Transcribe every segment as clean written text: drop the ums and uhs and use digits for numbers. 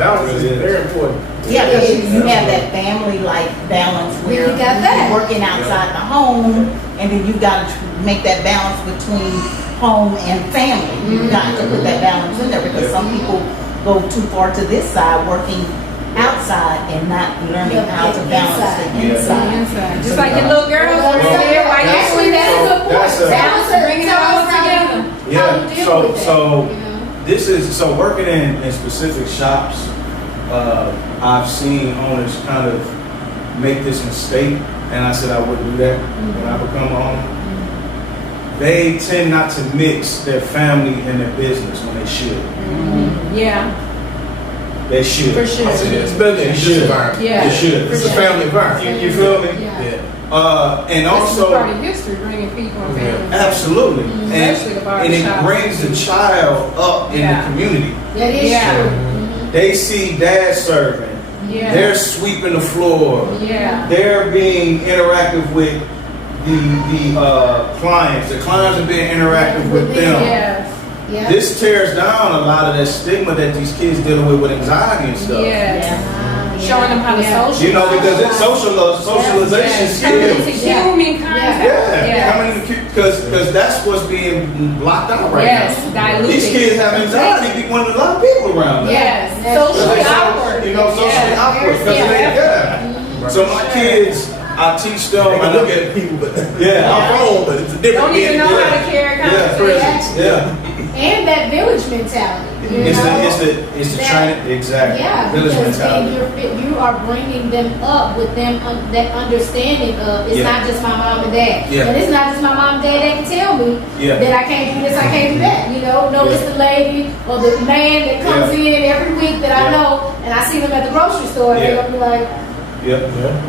Balance is very important. Yeah, because you have that family like balance where You got that. you're working outside the home, and then you've got to make that balance between home and family. You've got to put that balance in there because some people go too far to this side, working outside and not learning how to balance the inside. Just like the little girls over there, why Actually, that's a good point. balance, bringing it all together. Yeah. So this is so working in specific shops. I've seen owners kind of make this mistake, and I said I wouldn't do that when I become an owner. They tend not to mix their family and their business when they should. Yeah, They should. for sure. They Especially in this should. environment. Yeah. They should. It's a family environment. You feel me? Yeah. And This is also, part of history, bringing people and families. absolutely, Especially the and it barbershop. brings the child up in Yeah. the community. That is Yeah. true. They see dad serving. Yeah. They're sweeping the floor. Yeah. They're being interactive with the clients. The clients are being interactive with them. Yes. Yeah. This tears down a lot of that stigma that these kids dealing with anxiety and stuff. Yes. Showing them how to socialize. You know, because it's socialization Yes. Coming into skills. human contact. Yeah, Yes. coming because that's what's being blocked out right Yes, now. diluted. These kids have anxiety when a lot of people around them. Yes, That's socially So, awkward. you know, socially Yes. awkward because Yeah. they So my kids, I teach them. I can look at people, but Yeah. I'm wrong, but it's a different Don't even know thing. how to carry Yeah, conversation. yeah. And that village mentality. You It's know? the training exactly. Yeah, Village because then mentality. you are bringing them up with them that understanding of it's Yeah. not just my mom and dad, Yeah. and it's not just my mom and dad that can tell me Yeah. that I can't do this, I can't do that. You know, no, Yeah. it's the lady or the man that comes in every week that I Yeah. know, and I see them at the grocery store, and Yeah. they're gonna be like, Yep.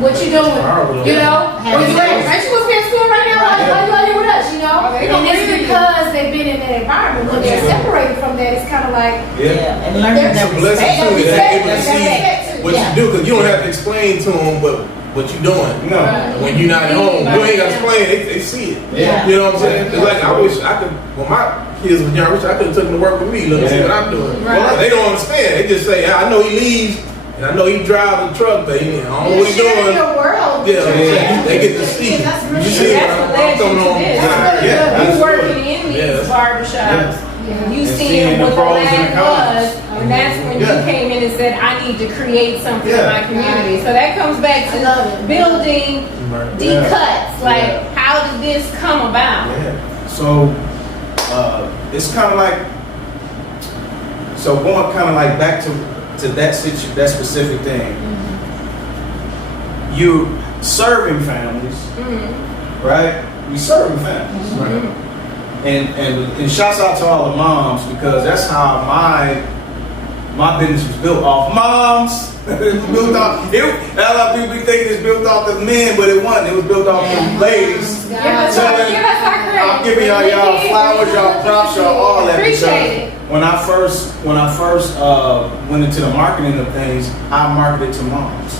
"What you doing? Horrible. You know, Have or you you- ain't you supposed to be at school right now? Why you out here with us? You know, Oh, they gonna and it's bring you. because they've been in that environment. When they're Yeah. separated from that, it's kind of like." Yeah. And learning There's that It's a blessing respect. too that they're able to see Respect. what you do, because you don't have to explain to them what you're doing. No. When you're not at home, you ain't got to explain. They see it. Yeah. You know what I'm saying? It's like I wish I could. When my kids was young, I wish I could have taken them to work with me. Let me see Yeah. what I'm doing. Right. Well, they don't understand. They just say, "I know he leaves, and I know he drives a truck, but I don't know what he's You're sharing doing." your world. Yeah, they get to see. That's really You good. see That's where the I'm legend coming to on. this. That's really Yeah. good. You Absolutely. working in these Yes. barbershops. You And seeing seeing the what the pros and land the cons. was, and that's when Yeah. you came in and said, I need to create something in Yeah. my community. So that comes back I love to it. building Yeah. cuts. Like, Yeah. how did this come about? Yeah. So it's kind of like going kind of like back to that that specific thing. You serving families, right? We serving families, and shouts out to all the moms because that's how my business was built off moms. It was built off. A lot of people be thinking it's built off the men, but it wasn't. It was built off the ladies. Give us our credit. I'm giving y'all flowers, y'all props, y'all all that. Appreciate it. When I first went into the marketing of things, I marketed to moms.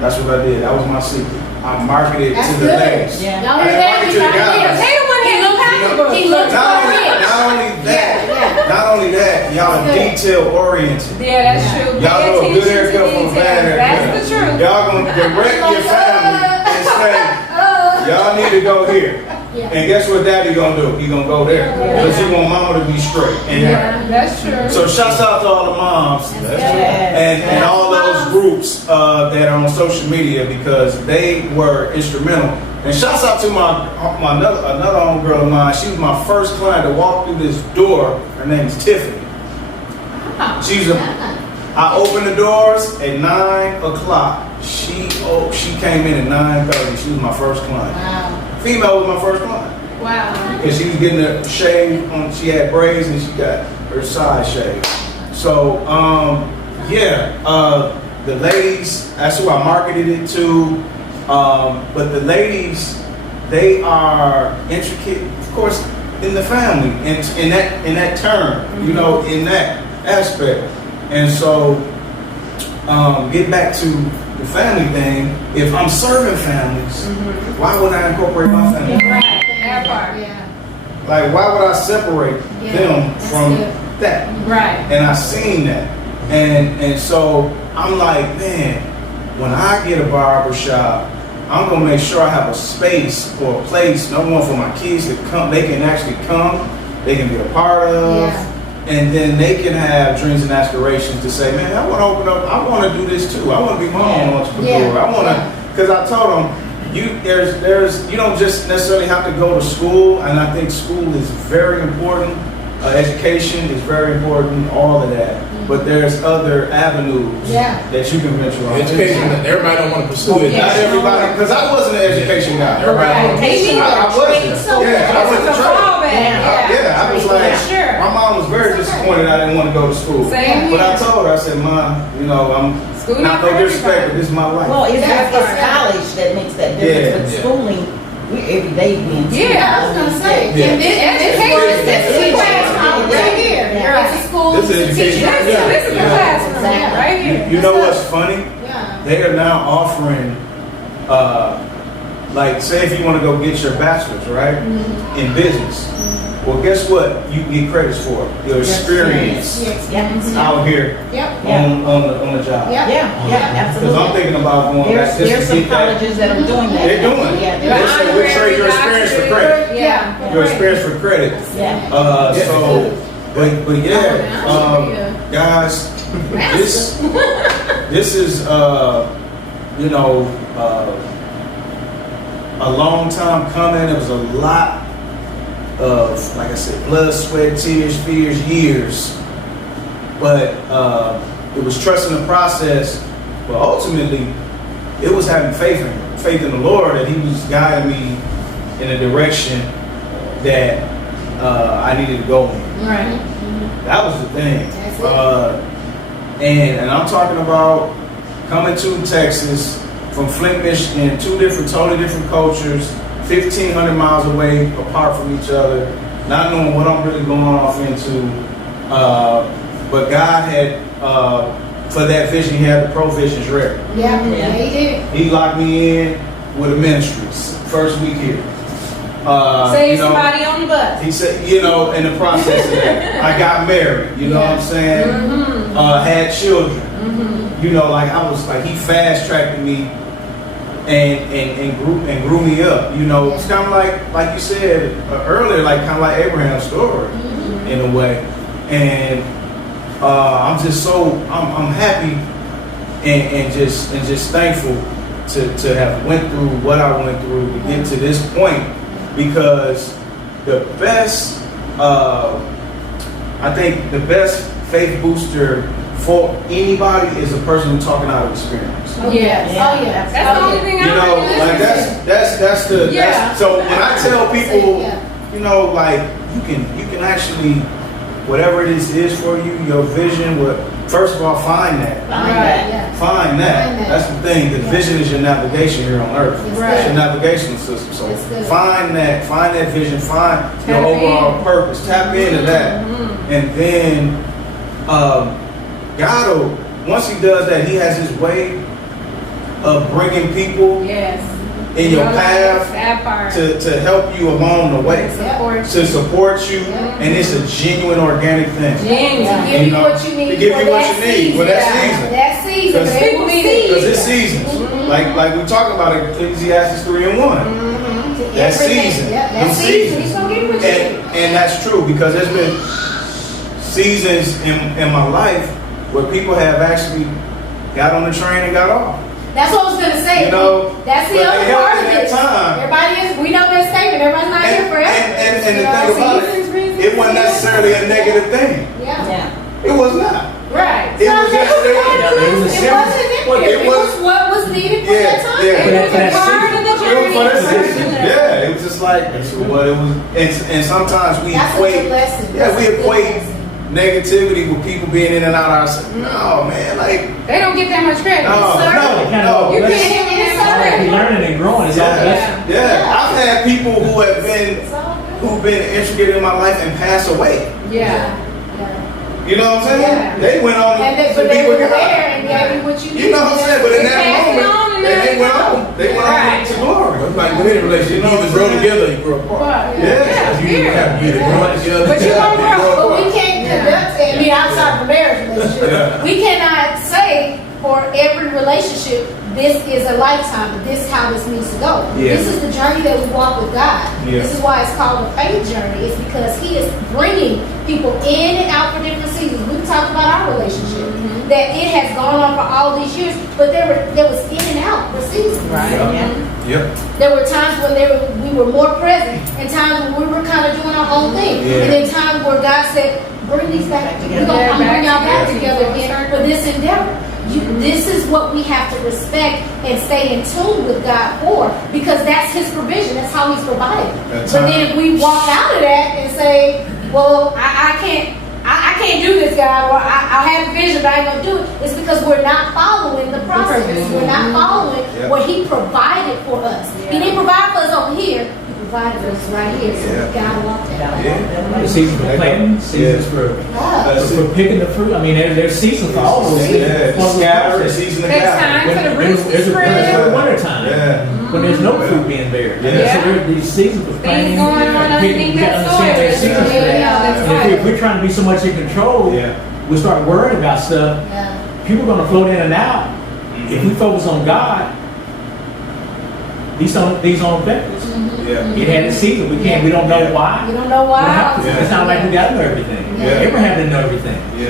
That's what I did. That was my secret. I marketed That's to the good. ladies. Yeah. Y'all I hear didn't that? market He to the got guys. it. They the one that look pocketbook. He looks Not for only, rich. not only that, Yeah. not only that, y'all are Good. detail oriented. Yeah, that's true. Y'all Pay know a good attention to haircut from a bad details. haircut. That's the truth. Y'all gonna direct your family and say, y'all need to go here. Yeah. And guess what daddy gonna do? He gonna go there. Because he want mama to be straight. And Yeah, that's true. so shouts out to all the moms and all those groups that are on social media because they were instrumental. And shouts out to my another homegirl of mine. She was my first client to walk through this door. Her name is Tiffany. I opened the doors at 9 o'clock. She came in at 9:30. She was my first client. Wow. Female was my first client. Wow. Because she was getting a shave on, she had braids and she got her side shaved. So, the ladies, that's who I marketed it to. But the ladies, they are intricate, of course, in the family, in that term, you know, in that aspect. And so, get back to the family thing. If I'm serving families, why would I incorporate my family? Right. That part. Yeah. Like, why would I separate Yeah, them that's from good. that? Right. And I seen that. And so I'm like, man, when I get a barber shop, I'm gonna make sure I have a space or a place, number one, for my kids to come, they can actually come, they can be a part of, Yeah. and then they can have dreams and aspirations to say, man, I wanna open up, I wanna do this too. I wanna be my own entrepreneur. Yeah. I wanna, cause I told them, you don't just necessarily have to go to school, and I think school is very important. Education is very important, all of that. But there's other avenues Yeah. that you can venture on. Education, everybody don't want to pursue it. Not everybody, because I wasn't an education guy. Everybody don't want to pursue it. I wasn't. Yeah, I went to trade. Yeah, I was like, Sure. my mom was very disappointed I didn't want to go to school. Same But I here. told her, I said, Mom, I'm School not not no for disrespect, everybody. but this is my life. Well, it's That's it's right. college that makes that difference, Yeah. but Yeah. schooling, we every day being. Yeah, I was gonna say, Yeah. and this Education. this is a classroom right here. Yeah. It's a school. This is it's a education. teacher. This is the Yeah. classroom, Exactly. right here. You know what's funny? Yeah. They are now offering, like, say if you want to go get your bachelor's, right, in business. Well, guess what? You can get credits for it. Your experience Yes. Yeah. out here Yep. Yeah. on the job. Yep. Yeah, Because absolutely. I'm thinking about going There's back just there's to some get that. colleges that are doing that. They're doing it. Yeah, They they're- say we'll trade your experience for credit. Yeah. Your experience for credit. yeah. So, but yeah, guys, this is a long time coming. It was a lot of, like I said, blood, sweat, tears, fears, years. But it was trusting the process. But ultimately, it was having faith in the Lord that He was guiding me in a direction that I needed to go in. Right. That was the thing. That's it. And I'm talking about coming to Texas from Flint, Michigan, totally different cultures, 1,500 miles away, apart from each other, not knowing what I'm really going off into. But God had, for that vision, He had the provisions ready. Yeah. Yeah. Yeah. He did. He locked me in with a ministry, first week here. Save somebody on the bus. He said, in the process of that, I got married, you know what I'm saying? Had children. I was like, He fast tracked me and grew me up. It's kind of like you said earlier, kind of like Abraham's story in a way. And I'm just I'm happy and just thankful to have went through what I went through to get to this point, because the best, I think the best faith booster for anybody is a person who's talking out of experience. Oh Yeah. yes. Oh yes. That's the only thing I really Like that's the Yeah. so when I tell people, Yeah. you can actually, whatever it is for you, your vision, first of all, find that. Find Right. that. Yeah. Find that. Find that. That's the thing. The Yeah. vision is your navigation here on earth. It's Right. It's your good. navigational system. So It's good. find that vision, find your Tap overall in. purpose. Tap into that. And then God will, once He does that, He has His way of bringing people Yes. in your path That part. to help you along the way, Support. to support you, Yeah. and it's a genuine organic thing. Genuine. To give you know, what you need. to give for you what that you need season. for that Yeah. season. That season. Because They will Because see. it's seasons. Like we talk about it, Ecclesiastes 3:1. Mhm. That Everything. season. Yeah, Them that season. seasons. He's gonna give you what you need. And that's true, because there's been seasons in my life where people have actually got on the train and got off. That's what I was gonna say. That's the but other they helped part of in that this. time. Everybody is. We know that statement. Everybody's not here forever. And the You know, thing about seasons, reasons, it wasn't necessarily a negative thing. Yeah. Yeah. It was not. Right. It was just it it wasn't negative. It was what was needed for that time. yeah. It was a part of the It was journey. for that season. Yeah, it was just like that's what it was. And sometimes we That's a equate. good lesson. Yeah, That's we a good equate lesson. negativity with people being in and out of our. No, man, like They don't get that much credit. no, Sir. no. You It's can't hit me all inside. right. Be learning and growing is all Yeah, best. yeah. I've had people who have been It's all good. who've been intricate in my life and pass away. Yeah. You know what I'm saying? Yeah. They went on And they, to but be they were with God. there and gave you what you needed. You know what I'm saying? But in They that passed it on moment, and they then went on. They went on to glory. It's like with any relationship, you either grow together or you grow apart. But, Yeah. You either have you either grow together. But you gonna grow. But we can't conduct, I mean, outside of a marriage relationship, we relationship, this is a lifetime, but this is how this needs to go. Yeah. This is the journey that we walk with God. Yeah. This is why it's called a faith journey. It's because He is bringing people in and out for different seasons. We've talked about our relationship, that it has gone on for all these years, but there was in and out for seasons. Right. Yeah. Yeah. Yep. There were times when we were more present, and times when we were kind of doing our own thing, Yeah. and then times where God said, "Bring these back together. together. I'm bring y'all back Yeah. together again for this endeavor." This is what we have to respect and stay in tune with God for, because that's His provision. That's how He's provided. That's But right. then if we walk out of that and say, "Well, I can't do this, God," or "I have the vision, but I ain't gonna do it," it's because we're not following the process. We're not following Yeah. what He provided for us. He didn't provide for us over here. He provided for us right here. So we Yeah. gotta walk that way. Yeah. The season for planting, seasons That's for picking the fruit. I mean, there's seasons for all those things. Yeah. One of the Scatter, process. season of Takes gather. time for the When roots to there's a spread. winter time. Yeah. When there's no fruit being bared. Yeah. So there's these seasons for planting. Things going on and picking. underneath We gotta that understand soil. there's seasons for Yeah, that. that's And right. if we're trying to be so much in control, Yeah. we start worrying about stuff. Yeah. People are going to float in and out. If we focus on God, these don't affect us. Yeah. It had a season. We can't. We don't know Yeah. why. You don't know We don't have why. to. Yeah. It's not like we got to know everything. Yeah. Abraham didn't know everything. Yeah.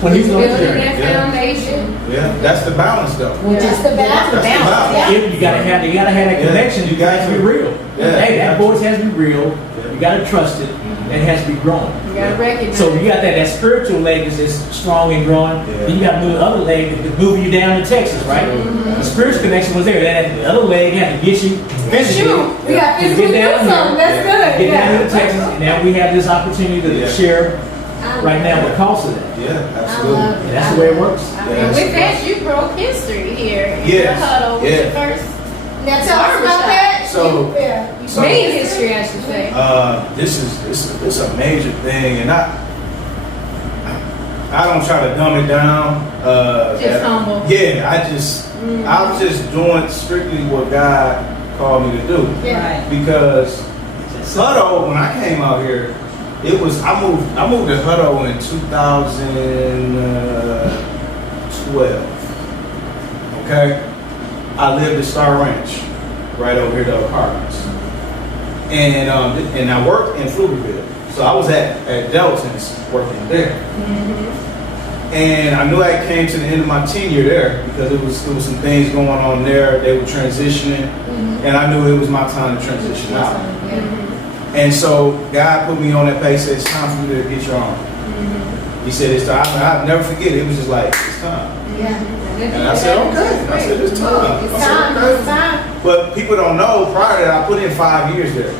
When he was on the Building journey. that Yeah. foundation. Yeah. That's the balance, though. Which is That's the balance. That's the balance. Yeah. You gotta have that Yeah. connection. You You got got to be to. real. Yeah. Hey, that voice has to be real. Yeah. You got to trust it. And it has to be growing. You gotta recognize. So you got that spiritual leg is strong and growing. Yeah. Then you got to move the other leg to move you down to Texas, right? The spiritual connection was there. Then the other leg had to get you physically. Shoot, we got to physically get do down something. here. That's good. Get down here Yeah. to Texas, and now we have this opportunity to Yeah. share right now the cost of that. Yeah. I Absolutely. love And that's the way it works. And with that, you broke history here in Yes. the huddle with Yeah. your first Now tell us about that. So- yeah. So- main history, I should say. This is a major thing, and I don't try to dumb it down. Just humble. Yeah, I was just doing strictly what God called me to do. Yeah. Right. Because Hutto, when I came out here, I moved to Hutto in 2012. Okay, I lived at Star Ranch, right over here, the apartments, and I worked in Pflugerville, so I was at Delton's working there. And I knew I came to the end of my tenure there because it was some things going on there. They were transitioning, and I knew it was my time to transition out. And so God put me on that pace. Said it's time for you to get your own. He said it's time. I'll never forget it. It was just like it's time. Yeah. And I said okay. I said it's time. It's I said, time. okay. It's time. But people don't know. Prior to that, I put in 5 years there.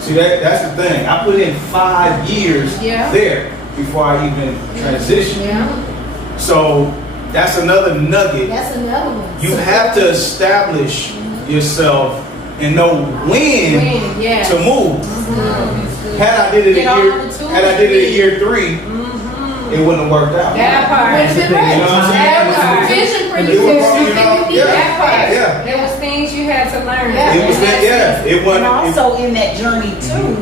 See that's the thing. I put in 5 years Yeah. there before I even transitioned. Yeah. So that's another nugget. That's another one. You have to establish yourself and know when When, yeah. to move. Had I did it Get all the tools at year 3, it wouldn't have worked out. That part. Would've been thing, right. you know what I'm saying? That was provision for you. It was, to you know, something you need. yeah. That part. Yeah. There was things you had to learn. Yeah. It was that, yeah. It And wasn't. also in that journey too,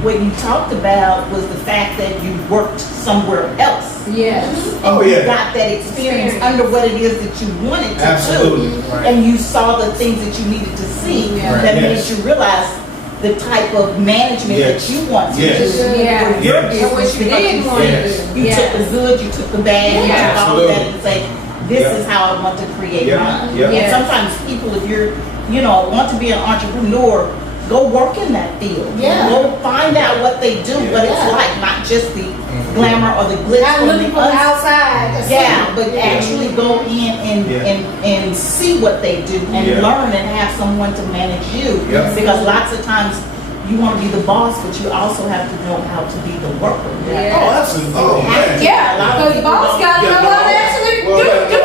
what you talked about was the fact that you worked somewhere else. Yes. And Oh, you yeah. got that experience under what it is that you wanted to Absolutely. do. Right. And you saw the things that you needed to see Yeah. that Right. made Yes. you realize the type of management Yes. that you want to Yes. do Yeah. for your Yes. business. And what you because did want Yes. to do. You Yeah. took the good, you took the bad, you Yeah. took all of that Absolutely. and say, this Yeah. is how I want to create Yeah. mine. Yeah. And Yeah. sometimes people, if you're, want to be an entrepreneur, go work in that field. Yeah. Go find out what they do, what it's Yeah. like, not just the glamour or the glitz. Not or the looking from uns- outside. to see. Yeah, but Yeah. actually go in and see what they do and Yeah. learn and have someone to manage you. Yeah. Because lots of times you want to be the boss, but you also have to know how to be the worker. Yeah. Oh, absolutely. Oh, man. Yeah, because the boss got to know how to actually Well, do yeah, the job.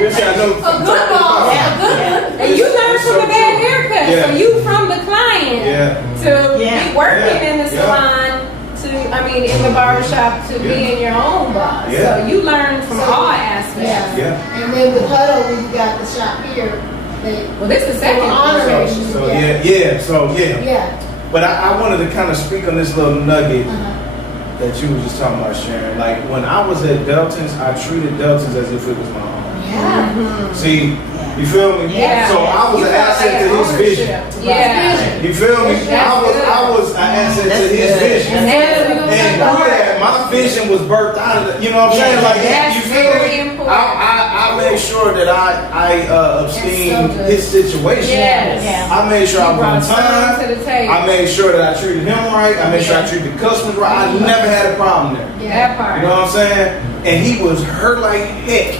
Yes, I know. A good boss, a good one. And you learned from a bad haircut. Yeah. So you from the client Yeah. to Yeah. be working Yeah. in the Yeah. salon to, in the barbershop to being your own boss. Yeah. So you learned from all aspects. Yeah. Yeah. And then with Huddle, when you got the shop here, they, Well, this is the second Honor. generation. So yeah. yeah. But I wanted to kind of speak on this little nugget Uh-huh. that you were just talking about, Sharon. Like when I was at Delton's, I treated Delton's as if it was my own. Yeah. See, you feel me? Yeah. So I was You an felt asset like to his ownership. vision. Yeah. You feel me? I was an asset to his vision. And that's what we And gonna through that, my vision was birthed out of the, you know what I'm saying? Like, That's you feel very me? important. I made sure that I esteemed so good. his situation. Yes. Yeah. I made sure I You was on brought something time. to the table. I made sure that I treated him right. I made sure I treated the customers right. I never had a problem there. That part. You know what I'm saying? And he was hurt like heck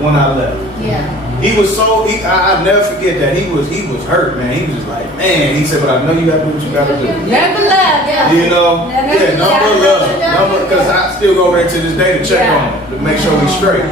when I left. Yeah. He was so, I'll never forget that. He was hurt, man. He was just like, man. He said, but I know you gotta do what you gotta do. Never love. Yeah. You know? Yeah, number love. Because I still go back to this day to check on him, to make sure we straight.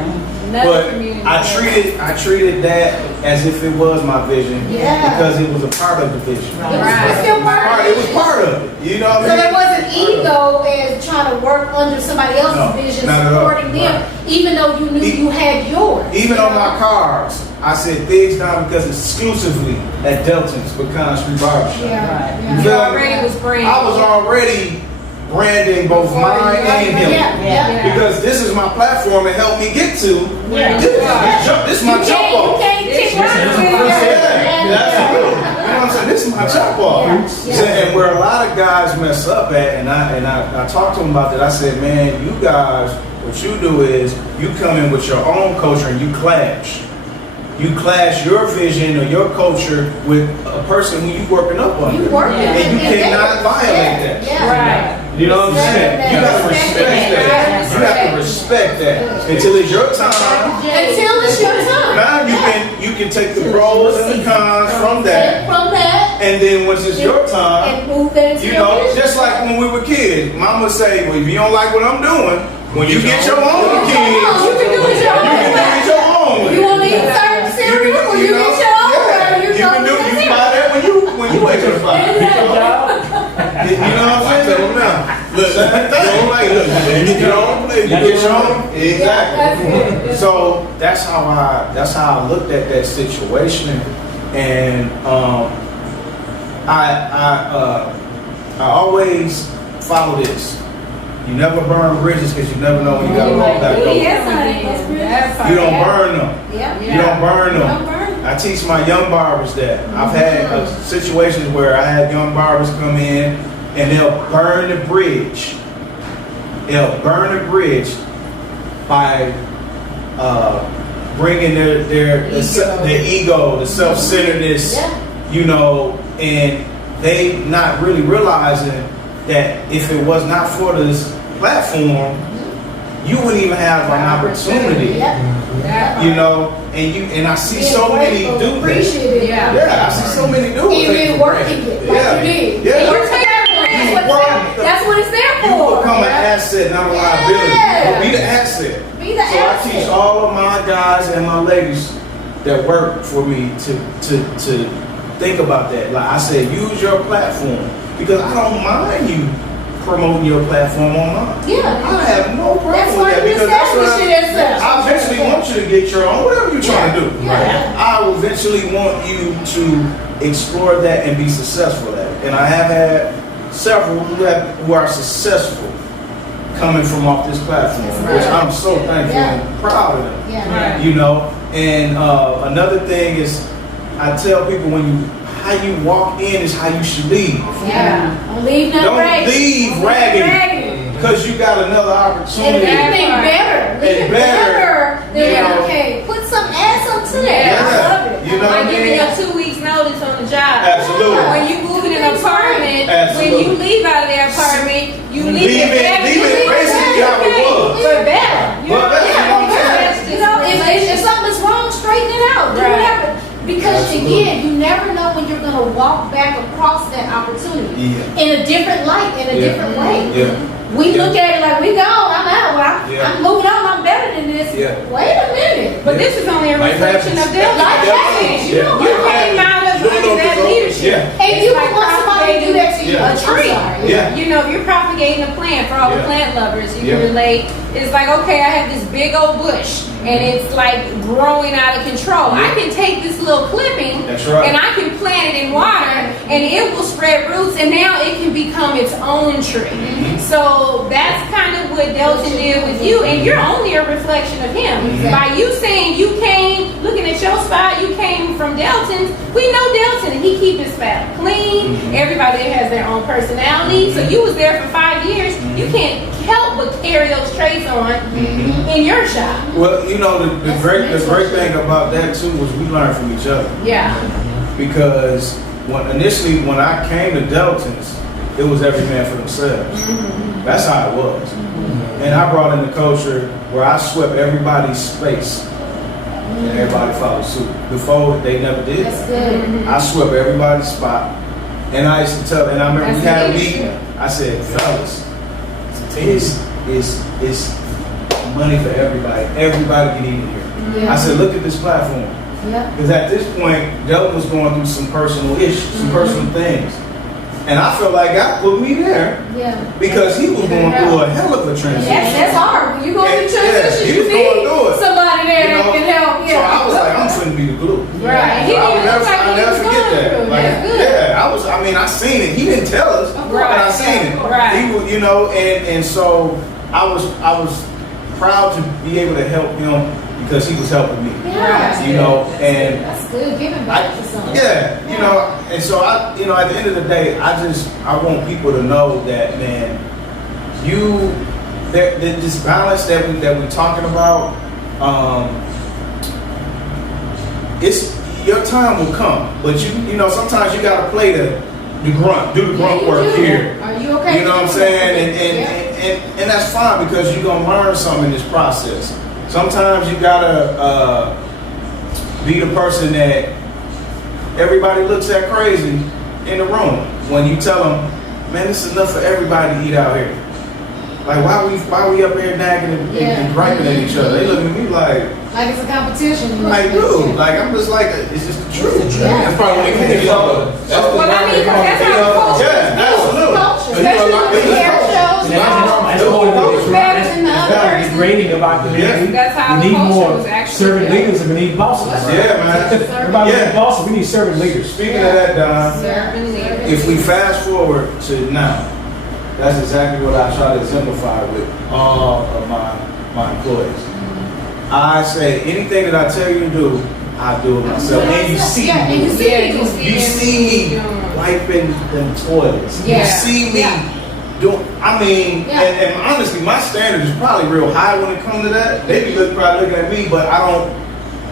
Another But community. I treated that as if it was my vision. Yeah. Because it was a part of the vision. It was still part of It was part of it. You know what So I mean? there wasn't ego as trying to work under somebody else's No, vision, not at all. supporting them, even though you knew you had yours. Even on my cars, I said Thiggs Down because exclusively at Delton's Pecan Street Barbershop. Yeah. You You feel me? already was branded. I was already branding both mine and him. Yeah. Because this is my platform and helped me get to. Yeah. This is my jump You off. can't kick This right is with my your- first Yeah, that's real. You know what I'm saying? This is my jump off. Yeah. So, and where a lot of guys mess up at, and I talked to them about that. I said, man, you guys, what you do is you come in with your own culture and you clash. You clash your vision or your culture with a person who you working up on. You working And you with cannot violate that. Yeah. Right. You know what I'm saying? You gotta respect that. You have to respect that until it's your time. Until it's your time. Now you can take the pros and the cons from that, From that, and then once it's your time, and move that into you your know, vision. just like when we were kids, Mama would say, "Well, if you don't like what I'm doing, when you get your own kids, You can do it your you own can do way. it your own way." You want to eat certain cereal, or you get your own way. You can do you buy that when you wake up. You know what I'm saying? Tell them now. Look, you don't like it. You get your own place. You get your own. Exactly. So that's how I looked at that situation, and I always follow this. You never burn bridges because you never know when you gotta roll back over. Yes, honey. That's real. That part. You don't burn them. Yeah. You don't burn You them. don't burn. I teach my young barbers that. I've had situations where I had young barbers come in and they'll burn the bridge. They'll burn the bridge by bringing their ego, the self-centeredness, Yeah. you know, and they not really realizing that if it was not for this platform, you wouldn't even have an opportunity. Yeah. That part. You know, and I see Being so many grateful, do that. appreciative. Yeah. Yeah, I see so many do Even it. working it like Yeah. you did. Yeah. And you're that's what it's there You for. become an asset, not a liability. Yeah. But be the asset. Be the So I teach asset. all of my guys and my ladies that work for me to think about that. Like I said, use your platform because I don't mind you promoting your platform online. Yeah. I have no problem That's with why that you because that's what establish it as such. I eventually want you to get your own, whatever you're trying to do. Yeah. I will eventually want you to explore that and be successful at it. And I have had several who are successful coming from off this platform, which I'm so thankful and proud of them. Yeah. You know, and another thing is, I tell people how you walk in is how you should leave. Yeah. Don't leave nothing Don't ragged. leave ragged because you got another And opportunity. if anything better, leave it better. You Then know. okay, put some add something to that. Yeah. I love it. You know what I Like giving mean? your 2 weeks notice on the job. Absolutely. When you move in an apartment, Absolutely. when you leave out of the apartment, you leave Leave it it- better. leave it basically how it was. But better. You But know, better, you know what I'm saying? that's just You know, if something's wrong, straighten it out. Do Right. whatever. Because Absolutely. again, you never know when you're gonna walk back across that opportunity Yeah. in a different light, in a Yeah. different way. Yeah. We Yeah. look at it like we gone, I'm out, well, Yeah. I'm moving on, I'm better than this. Yeah. Wait a minute. But this is only a Life reflection happens. of their Life life. happens. You Yeah. know, You life came out of You don't know under that this all. leadership. Yeah. And you would want somebody to do that to you. Yeah. I'm sorry. Yeah. You know, if you're propagating a plant for all the Yeah. plant lovers, you Yeah. can relate. It's like, okay, I have this big old bush and it's like growing out of control. I can take this little clipping That's right. and I can plant it in water and it will spread roots and now it can become its own tree. So that's kind of what Delton did with you, and you're only a reflection of him. By you saying you came, at your spot, you came from Delton's. We know Delton, and he keep his spot clean. Everybody there has their own personality. So you was there for 5 years. You can't help but carry those traits on in your shop. Well, you know, the great thing about that too was we learned from each other. Yeah. Because initially when I came to Delton's, it was every man for themselves. That's how it was. And I brought in the culture where I swept everybody's space and everybody followed suit. Before, they never did That's that. good. I swept everybody's spot. And I used to tell, and I remember we That's had a leadership. meeting. I said, fellas, it's money for everybody. Everybody can eat in here. Yeah. I said, look at this platform. Yeah. Because at this point, Delton was going through some personal issues, some personal things. And I felt like God put me there Yeah. because he was going through a hell of a transition. That's hard. When you go through Yeah, transition, he you was going need through it. somebody there You know? that can help. So I was like, I'm finna be the glue. Right. So I'll He never, was like I'll he never was forget going that. through. Like, That's good. yeah, I seen it. He didn't tell us, but I seen it. Right. He was, you know, and so I was proud to be able to help him because he was helping me. Yeah. You know, and That's good. Giving back to someone. yeah, you know, and so at the end of the day, I want people to know that, man, this balance that we're talking about, it's your time will come, but you know, sometimes you gotta play the grunt, do the grunt work here. Are you okay? You know what I'm with saying? that? And that's fine because you're gonna learn something in this process. Sometimes you gotta be the person that everybody looks at crazy in the room when you tell them, man, this is enough for everybody to eat out here. Like why we up here nagging and griping at each other? They look at me like Like it's a competition. like dude, like I'm just like it's just the truth. Yeah. That's probably when they came up. That's the Well, I mean, that's how the culture Yeah, absolutely. Culture. Especially with the hair shows. And that's part of Who's it. better than the other That's person? degrading about the community. That's how We the need culture more was actually servant built. leaders and we need bosses. Yeah, man. Everybody Yeah. needs bosses, we need servant leaders. Speaking of that, Don, Serving leaders. if we fast forward to now, that's exactly what I try to exemplify with all of my employees. I say anything that I tell you to do, I do it myself. And you see Yeah, me. and you see Yeah, me. You see me wiping them toilets. Yeah. You see me Yeah. doing. I mean, Yeah. and honestly, my standard is probably real high when it comes to that. They be probably looking at me, but I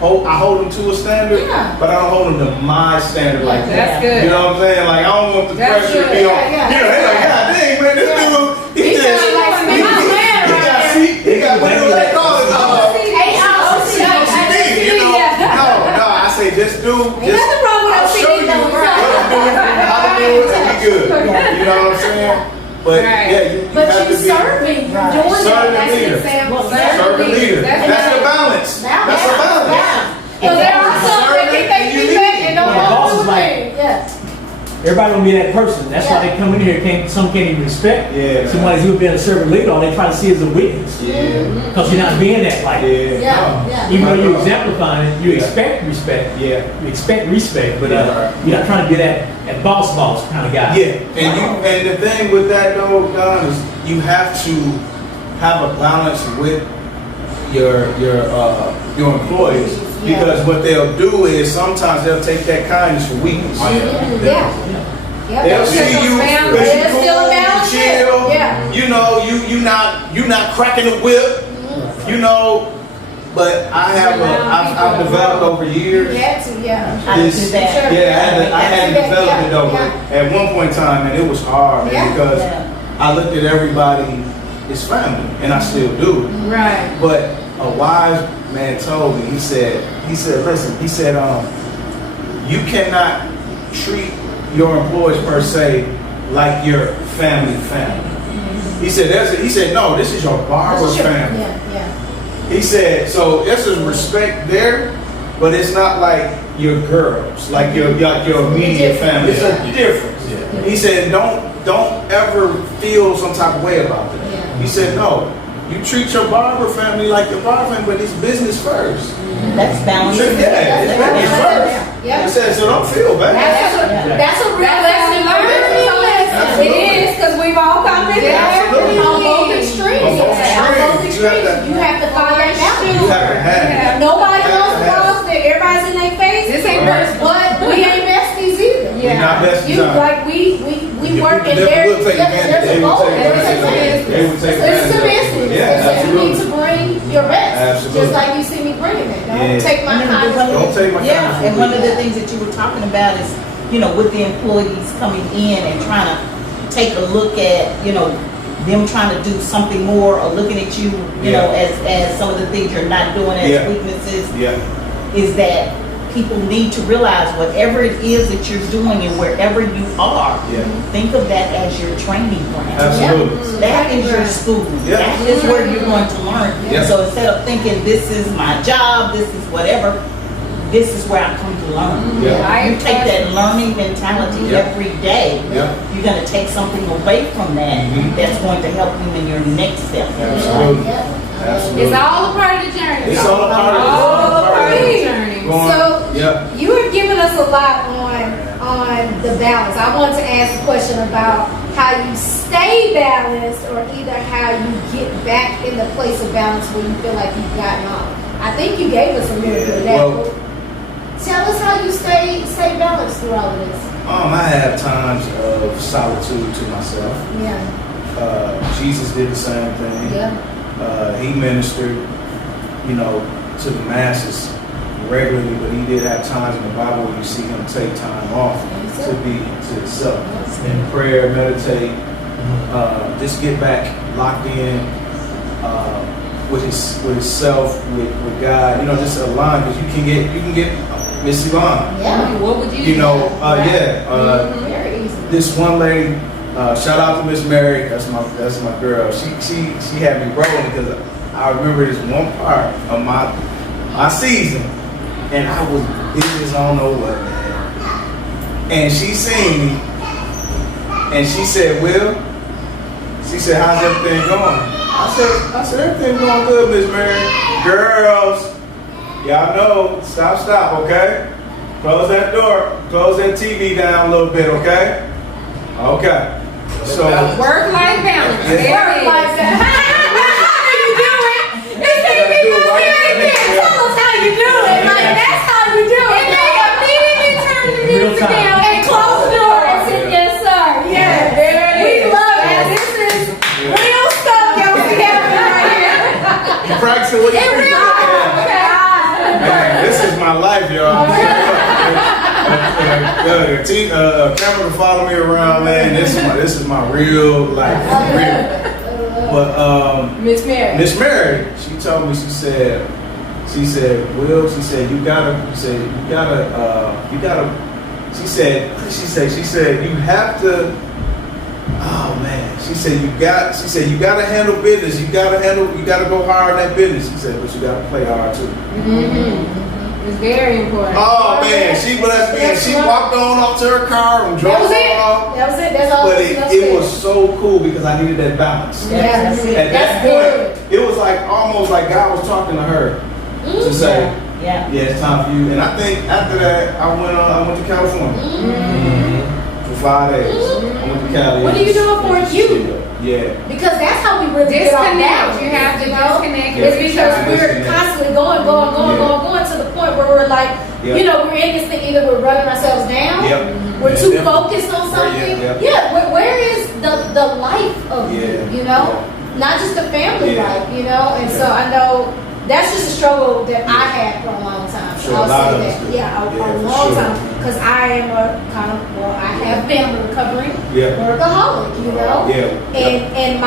hold them to a standard, Yeah. but I don't hold them to my standard like that. That's good. You know what I'm saying? Like I don't want the That's pressure to be good. on. Yeah, yeah. You know, they like, God dang, man, this dude, he He just, sound like he my man right got there. seat, he got whatever they call it. OCD. You know, no, I say just do. Ain't Just, nothing wrong with I'll OCD show you though, what right? I'm doing, how to do it, and be good. You know what I'm saying? But Right. yeah, you But have you to be serving, you're Right. doing that. Servant That's an leader. example. servant leader. That's That's the right. balance. That's a balance. Because there are some that think they can do that and don't Yeah, the boss want is to do like- it. Yeah. Everybody don't be that person. That's why they come in here, some can't even respect Yeah. somebody who's been a servant leader, all they try to see is a weakness. Yeah. Because you're not being that like. Yeah. Yeah, No. yeah. Even though you're exemplifying it, you Yeah. expect respect. Yeah. You expect respect, but Yeah. you're not trying to be that boss kind of guy. Yeah, and the thing with that though, Don, is you have to have a balance with your employees because what they'll do is sometimes they'll take that kindness for weakness. Yeah. Yeah. They'll see you balance. because you There's cool, still a you balance there. chill. Yeah. You know, you not cracking the whip. You know, but I've developed over years. You had to, yeah. How to do This- that. Sure. Yeah, I had to Yeah, develop it though, yeah. but at one point in time, man, it was hard, man, Yeah. because Yeah. I looked at everybody as family, and I still do. Right. But a wise man told me, he said, listen, you cannot treat your employees per se like your family. He said, no, this is your barber That's your- family. Yeah, yeah. He said, so there's a respect there, but it's not like your girls, like your immediate family. It's a difference. He said, don't ever feel some type of way about that. Yeah. He said, no, you treat your barber family like your barber family, but it's business first. That's balance. Yeah, it's business first. Yeah. He said, so don't feel bad. That's a real That's lesson how we learn. Absolutely. It is because we've all come in there. Absolutely. On both extremes. On both Yeah, on both extremes. You have extremes. You have to find that balance. You have to have it. Nobody You have wants to to have boss. Everybody's my best You design. like we Yeah, work people in definitely there. will take advantage. They will take There's a advantage of it. They will take It's a advantage of it. business. Yeah, So you need to absolutely. bring your best. Absolutely. Just like you see me bringing it. Don't Yeah. take my And then kindness. Don't take my Yeah, kindness and for one of the weakness. things that you were talking about is, with the employees coming in and trying to take a look at, them trying to do something more or looking at you, as some of the things you're not doing as Yeah. weaknesses, Yeah, is that people need to realize whatever it is that you're doing and wherever you are, yeah, think of that as your training ground. absolutely. That is your school. Yeah. That is where you're going to learn. Yeah. So instead of thinking this is my job, this is whatever, this is where I come to learn. Yeah. You take that learning mentality Yeah. every day. Yeah. You're going to take something away from that Mhm. that's going to help you in your next step. Absolutely. Yeah. Absolutely. It's all a part of the journey. It's all a part of it. All a part of the it. journey. Going- So yeah. you were giving us a lot on the balance. I want to ask a question about how you stay balanced, or either how you get back in the place of balance where you feel like you've gotten off. I think you gave us a little bit of that. Well- Tell us how you stay balanced through all of this. I have times of solitude to myself. Yeah. Jesus did the same thing. Yeah. He ministered, to the masses regularly, but he did have times in the Bible where you see him take time off to be to himself in prayer, meditate, just get back locked in with himself, with God. Just align, because you can get Miss Yvonne. Yeah. What would you do? Very easy. This one lady, shout out to Miss Mary. That's my girl. She had me rolling, because I remember this one part of my season, and I was busy as I don't know what, man. And she seen me, and she said, "Will," she said, "how's everything going?" I said, "Everything's going good, Miss Mary." Girls, y'all know, stop, okay? Close that door, close that TV down a little bit, okay? Okay. So, Work-life balance. Yeah. There it is. Work-life balance. How do you do it? It's taking me to Tell us how you do it. Like, that's how you do it. And they immediately turn the Real music time. down And close the door and say, yes, sir. Yeah, there it We is. love it. This is real stuff that we have right here. you practicing what you In preach. real time. Man, this is my life, y'all. Camera can follow me around, man. This is my real life. Real. But Miss Mary. Miss Mary, she told me, she said, Will, she said, you gotta, she said, you have to, oh man, she said, you gotta handle business, you gotta go hard in that business. She said, but you gotta play hard too. It's very important. Oh man, she blessed me, and she walked on up to her car and drove That was it. off. That was it. That's all. But that's it was so cool, because I needed that balance. Yeah. That's it. At that That's point, it was like almost like God was talking to her to say, Yeah. "Yeah, it's time for you." And I think after that, I went to California for 5 days. I went to Cali. What are you doing for you? Yeah. Because that's how we really get our Disconnect. balance. You have to disconnect. Yeah. It's because we're Disconnect. constantly going to the point where we're like, Yeah. we're in this thing, either we're running ourselves down, Yep. we're Yeah, too definitely. focused on something. Yeah. Where is the life of Yeah. you, Not just the family Yeah. life, And so Yeah. I know that's just a struggle that I had for a long time. Sure, I'll a lot say of that. us do. Yeah, a Yeah, for long sure. time. Because I am I have been a recovering Yeah. workaholic, Yeah. And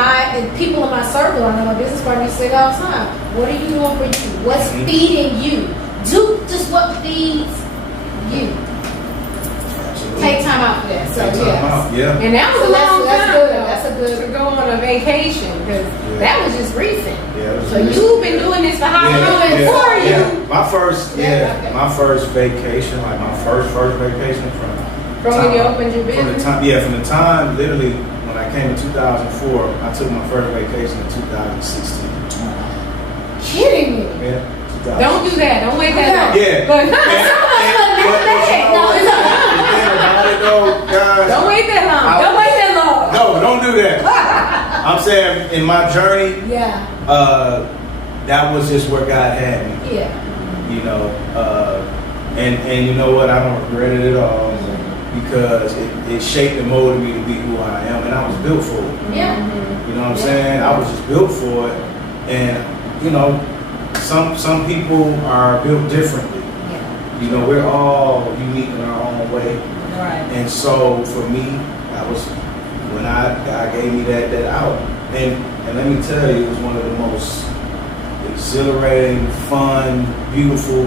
people in my circle, I know my business partners say it all the time. What are you doing for you? What's Mhm. feeding you? Do just what feeds you. Absolutely. Take time out for that. So Take time yeah. out. Yeah. And that was So a long that's time. good. though, That's a good- to go on a vacation, because that was just recent. Yeah. So you've been doing this for how long before you? My first, my first vacation, like my first vacation From when you opened your business? From the time, literally, when I came in 2004, I took my first vacation in 2016. Kidding me. Yeah. Don't do that. Don't wait that long. Yeah. But don't wait that long. Don't wait that long. No, don't do that. I'm saying, in my journey, Yeah. that was just where God had me. Yeah. And you know what? I don't regret it at all. because it shaped and molded me to be who I am, and I was built for it. Yeah. You know what I'm saying? I was just built for it, and you know, some people are built differently. Yeah. You know, we're all unique in our own way, Right. and so for me, that was when God gave me that out, and let me tell you, it was one of the most exhilarating, fun, beautiful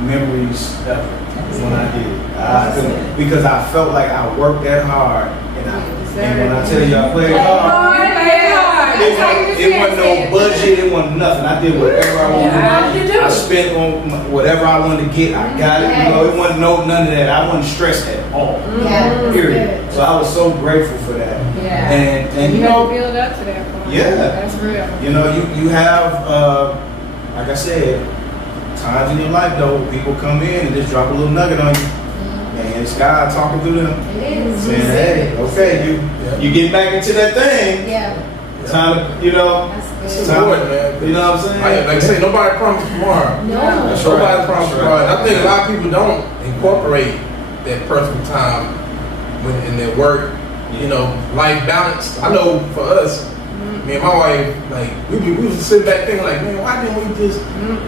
memories ever when I did it. Because I felt like I worked that hard, and when I tell you I played hard, it wasn't no budget, it wasn't nothing. I did whatever I wanted to do. I spent on whatever I wanted to get. I got it. You know, it wasn't none of that. I wasn't stressed at all. Yeah. Period. So I was so grateful for that. Yeah. And You you gotta know, build up to that point. Yeah. That's real. you know, you have like I said, times in your life though, people come in and just drop a little nugget on you, and it's God talking through them, It is. saying, "Hey, okay, you get back into that thing. Yeah. Time, you know, That's It's good. time, important, man. you know what I'm saying? Like I say, nobody promised tomorrow. No. That's Nobody right. promised That's tomorrow. right. And I think a lot of people don't incorporate that personal time when in their work. You know, life balance. I know for us, me and my wife, like we was sitting back thinking, like, man, why didn't we just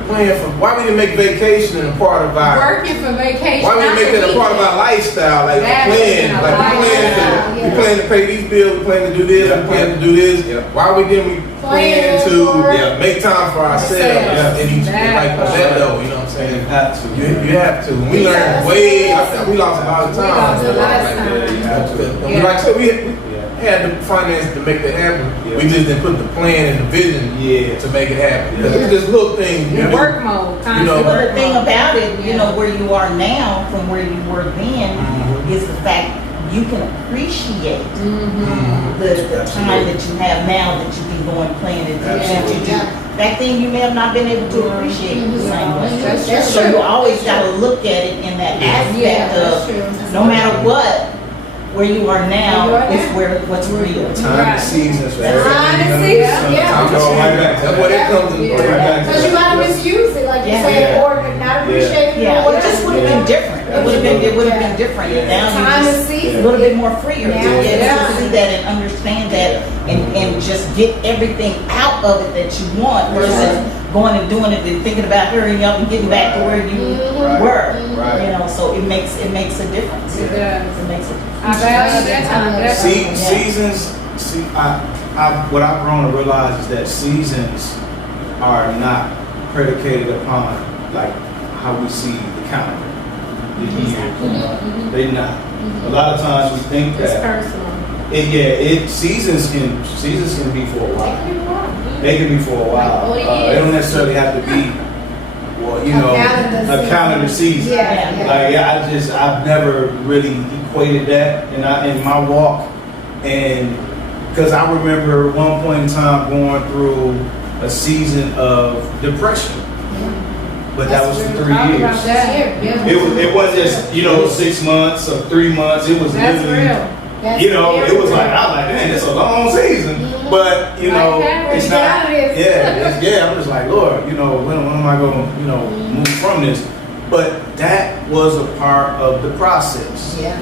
plan for? Why we didn't make vacation a part of our? Working for vacation. Why we not make for that a part of weekend. our lifestyle? Like That's we plan, been a like lifestyle. we plan to pay these bills, we plan to do this, we plan to do this. Yeah. Why we didn't we plan Plan to for- make time for ourselves? Yeah. And each That like part. that though, you know what I'm And you saying? have to. You have to. We learned way. We lost a lot of time. We lost a lot of Like time. that. You have to. And we, like I said, we Yeah. had the finance to make that happen. Yeah. We just didn't put the plan and the vision Yeah. to make it happen. Because Yeah. it's just little things you In do. work mode. Constant know, But the work thing mode. about it, you Yeah. know, where you are now from where you were then, is the fact you can appreciate the time that you have now that you can go and plan and do what you Absolutely. do. Back then, you may have not been able to appreciate it the same way. That's That's So true. you always got to look at it in that Yeah, aspect that's of, true. no matter what, where you are now Where you are is now. where what's real. Time Right. and seasons for Time everything. and you know? seasons, yeah. Time to go right back. That's where that comes in. Yeah. Right back to Because you that. might misuse it, like you Yeah. said, Yeah. or not appreciate it. or Yeah, it whatever, just would have you been know? different. It would have been different. Yeah. Now Time you and just season. a little bit more freer to Yeah. get Yeah. to see that and understand that and just get everything out of it that you want versus going and doing it and thinking about hurrying up and getting back to where you Right. were. Right. You know, so it makes a difference. It does. It makes a I value that time. That's See, Yeah. seasons. See, what I've grown to realize is that seasons are not predicated upon like how we see the calendar, the year. They're not. A lot of times we think It's that. personal. Seasons can be for a while. Mhm. They can be for a while. Like 40 They years. don't necessarily have to be, well, you A know, calendar a season. calendar season. Yeah, yeah. Like I've never really equated that in my walk, and because I remember one point in time going through a season of depression, but that was for 3 Talk years. about that. It wasn't just 6 months or 3 months. It was That's literally. real. That's You know, very it was like real. I was like, man, this is a long season, Mhm. but you know, Like that, it's when not. God is. Yeah. I'm just like, Lord, you know, when am I going to, move from this? But that was a part of the process. Yeah.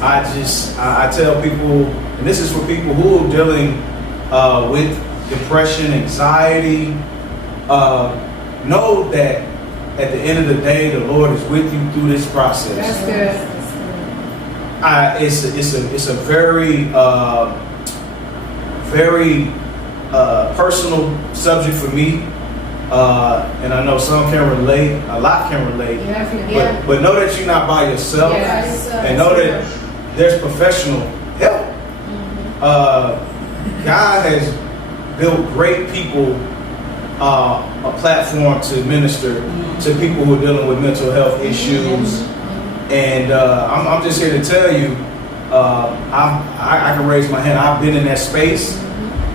I tell people, and this is for people who are dealing with depression, anxiety. Know that at the end of the day, the Lord is with you through this process. That's good. It's a very personal subject for me, and I know some can relate. A lot can relate. Definitely. Yeah. But know that you're not by yourself, Yes. and know that there's professional help. God has built great people a platform to minister to people who are dealing with mental health issues. And I'm just here to tell you, I can raise my hand. I've been in that space,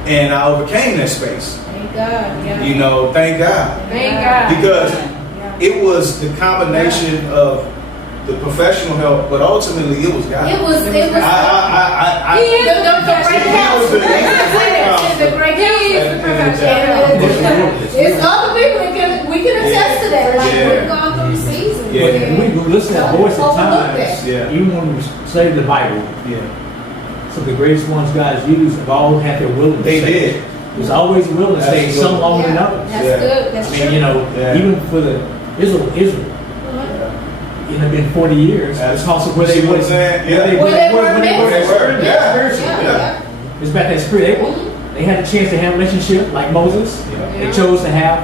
and I overcame that space. Thank God. Yeah. You know, thank God. Thank God. Because Yeah. it was the combination of the professional help, but ultimately it was God. It was. He The is great house. The great He house. is the professional. It's other people that we can attest to that. Like Yeah. we've gone through seasons. Yeah. When we go listen to that voice at Overlook times, that. Yeah. even when we study the Bible, Yeah. some of the greatest ones God has used have all had their wilderness They stage. did. There's always a wilderness stage, some Absolutely. longer than Yeah, others. that's Yeah. good, that's I true. mean, you know, Yeah. even for the Israel, Mhm. it had been 40 years That's- because of where they see what were. I'm saying? where they Yeah. Where they were where they meant to. spiritually. Yeah. Spiritually. Yeah, Yeah. yeah. It's about that spirit. They had a chance to have a relationship like Moses. Yeah. They chose to have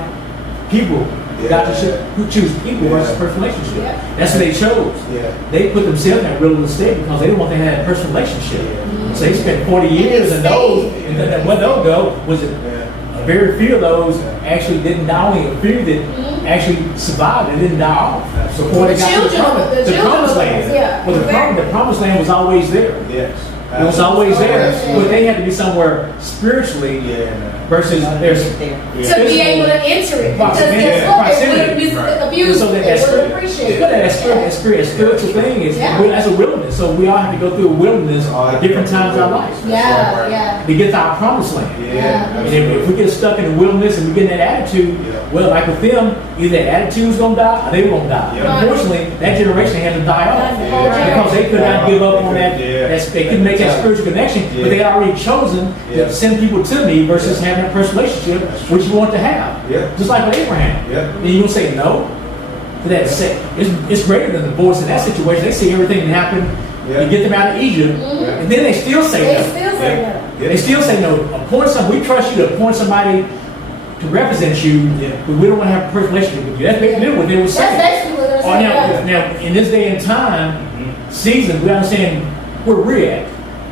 people. Yeah. God who choose people versus Yeah. personal relationship. Yeah. That's what they chose. Yeah. They put themselves in that wilderness state because they didn't want to have that personal relationship. Yeah. So they spent 40 years and those, and then what they'll go was it Yeah. very few of those actually didn't die. Only a few that actually survived and didn't die off before they The got to children- the the children promised of land. those, yeah. Well, the promised land was always there. Yes. It was always there, Absolutely. but they had to be somewhere spiritually Yeah. versus there's Get there. Yeah. To be able to enter it, because Proximity. guess what, they Proximity. wouldn't be Right. abused, so they that wouldn't spirit, appreciate it. that spiritual thing is Yeah. as a wilderness. So we all have to go through a wilderness All at different times in our life Yeah, yeah. to get to our promised land. Yeah. And if we get stuck in the wilderness and we get in that attitude, Yeah. well, like with them, either that attitude's gonna die or they won't die. Yeah. Unfortunately, that generation had to die off Yeah. because they could not give up on that. Yeah. They couldn't make that spiritual connection, but they had already chosen Yeah. to send people to me versus having a personal relationship, That's true. which you want to have. Yeah. Just like with Abraham. Yeah. And you gonna say no to that? It's greater than the divorce in that situation. They see everything that happened Yeah. to get them out of Egypt, and then they still say They no. still say no. Yeah. They still say no. Appoint some. We trust you to appoint somebody to represent you, Yeah. but we don't want to have a personal relationship with you. That's basically what they were That's saying. basically what they're Oh, saying. now, in this day and time, Mhm. season, we understand where we're at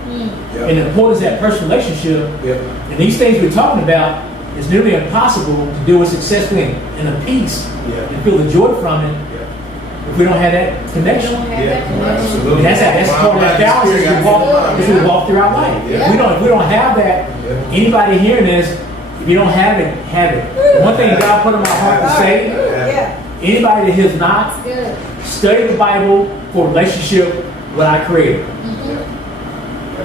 Yeah. and the importance of that personal relationship. Yeah. And these things we're talking about is nearly impossible to do it successfully and a peace Yeah. and feel the joy from it Yeah. if we don't have that They connection. don't have Yeah. that connection. Absolutely. And that's part of that balance as we walk through our life. Yeah. If we don't have that, Yeah. anybody hearing this, if you don't have it, have it. One thing God put in my heart to say, Yeah, anybody that has not that's good. studied the Bible for relationship with our Creator,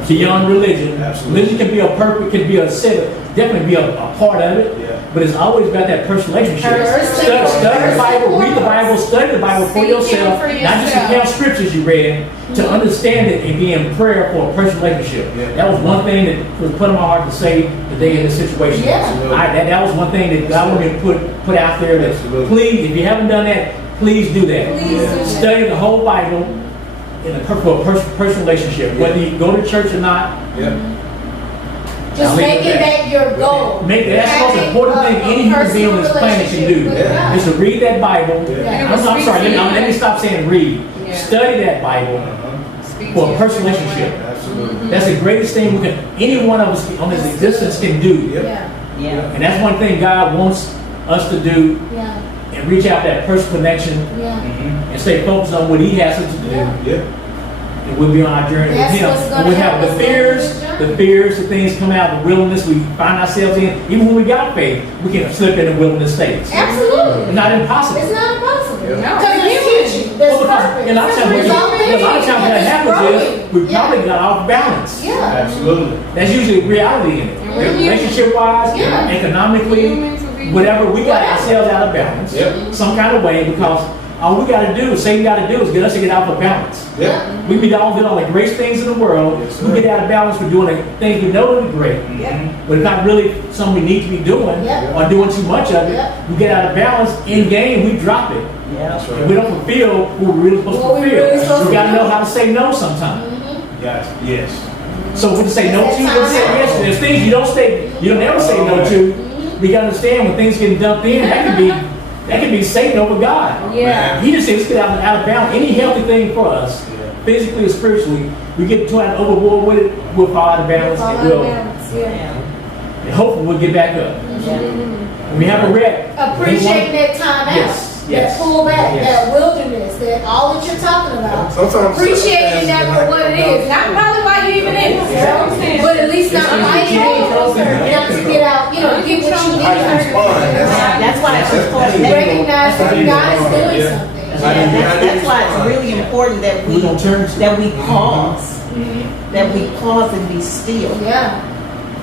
beyond religion, Absolutely. religion can be a perfect, can be a set, definitely be a part of it, Yeah. but it's always about that personal relationship. First Study and the Bible, foremost. read the Bible, study the Bible for Seek Him yourself, for not just to yourself. count scriptures you read, to understand it and be in prayer for a personal relationship. Yeah. That was one thing that was put in my heart to say today in this situation. Yeah. That was one thing that God wanted me to put out there. That Absolutely. please, if you haven't done that, please do that. Please do that. Study the whole Bible in a for a personal relationship, whether you go to church or not. Yeah. Just I'll leave it making at that your goal. That's the most Having important thing a any human being on this personal planet can do, relationship with Yeah. is to read that Bible. Yeah. I'm sorry, let me stop saying read. Yeah. Study that Bible Uh-huh. Speak for to a you. personal relationship. Absolutely. That's the greatest thing any one of us on this existence can do. Yep. Yeah, Yeah. And that's one thing God wants us to do yeah, and reach out that personal connection yeah. Mhm. and stay focused on what He has us to do. Yeah. Yeah. And we'll be on our journey That's with Him. what's gonna And we have help the us go fears, through the this fears, the things come out, the wilderness we find ourselves in. Even when we got faith, we can slip into wilderness states. Absolutely. It's not impossible. It's not impossible. Yeah. No, Because it's there's teaching, there's Well, because purpose. a lot of times There's all a lot of times what it's happens is growing. we probably got off balance. Yeah. Absolutely. That's usually reality in it. And we're human. Relationship wise, Yeah. economically, Humans will be- whatever, we got Whatever. ourselves out of balance. Yep. Some kind of way, because all we got to do, Satan got to do is get us to get out of balance. Yeah. We be all doing all the great things in the world. Yes, We sir. get out of balance. We're doing the things we know are great, Mhm. but it's not really something we need to be doing Yeah. or doing too much of it. Yeah. We get out of balance. In game, we drop it. Yeah. That's And right. we don't fulfill what we're really supposed What to we fulfill. really supposed We to got to do. know how to say no sometimes. Yes. Yes. So we just say no to, we just say yes. There's things you don't never say no to. We got to understand when things get dumped in, that can be Satan over God. Yeah. He just says, let's get out of balance. Any healthy thing for us, Yeah. physically or spiritually, we get too out overboard with it, we'll fall out of balance, Fall out and of we'll, balance, yeah. Yeah. and hopefully we'll get back up. When we have a wreck, Appreciating that time out. Yes, yes, That pull back, yes. that wilderness, that all that you're talking about. Sometimes Appreciating that for what it is. Not probably why you even in it, you know, but at least not It's fighting it, not to get out, you know, get what you need. That's why it's important. that- Recognize that God is doing Yeah. something. Yeah, that's why it's really important that We're gonna turn to- we pause, that we pause and be still. Yeah,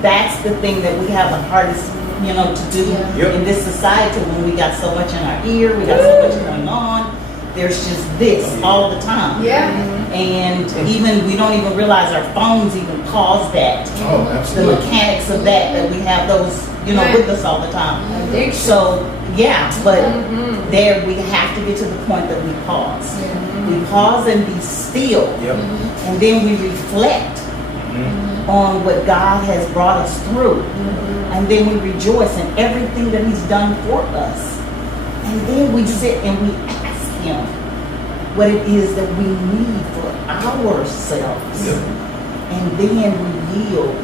That's the thing that we have the hardest, to do Yeah. Yep. in this society when we got so much in our ear, we got so much going on. there's just this all the time. Yeah. And even, we don't even realize our phones even cause that. Oh, The absolutely. mechanics of that we have those, with us all the time. Addiction. So, yeah, but there we have to get to the point that we pause. We pause and be still. Yep. And then we reflect on what God has brought us through. And then we rejoice in everything that He's done for us. And then we sit and we ask Him what it is that we need for ourselves. Yep. And then we yield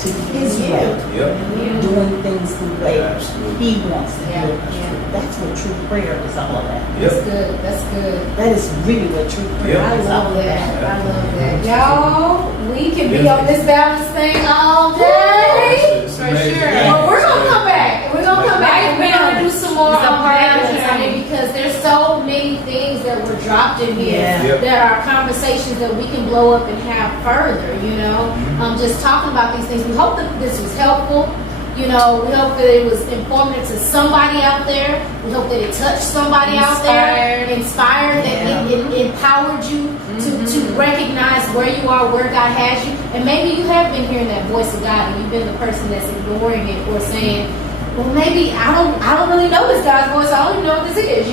to His way, Yep. doing things the way Absolutely. He wants to Yeah, do it. yeah. That's what true prayer is all about. That's Yep. good. That's good. That is really what true prayer Yep. I is all love about. that. I love that. Y'all, we can be Yeah. on this balance thing all day. It's For amazing. sure. But we're gonna come back. We're gonna come back and we're gonna do some more It's a on balance. pleasure. I mean, because there's so many things that were dropped in here Yeah. Yep. that are conversations that we can blow up and have further. Just talking about these things. We hope that this was helpful. We hope that it was informative to somebody out there. We hope that it touched somebody out there. Inspired, that it empowered you to recognize where you are, where God has you. And maybe you have been hearing that voice of God and you've been the person that's ignoring it or saying, well, maybe I don't really know this God's voice. I don't even know what this is,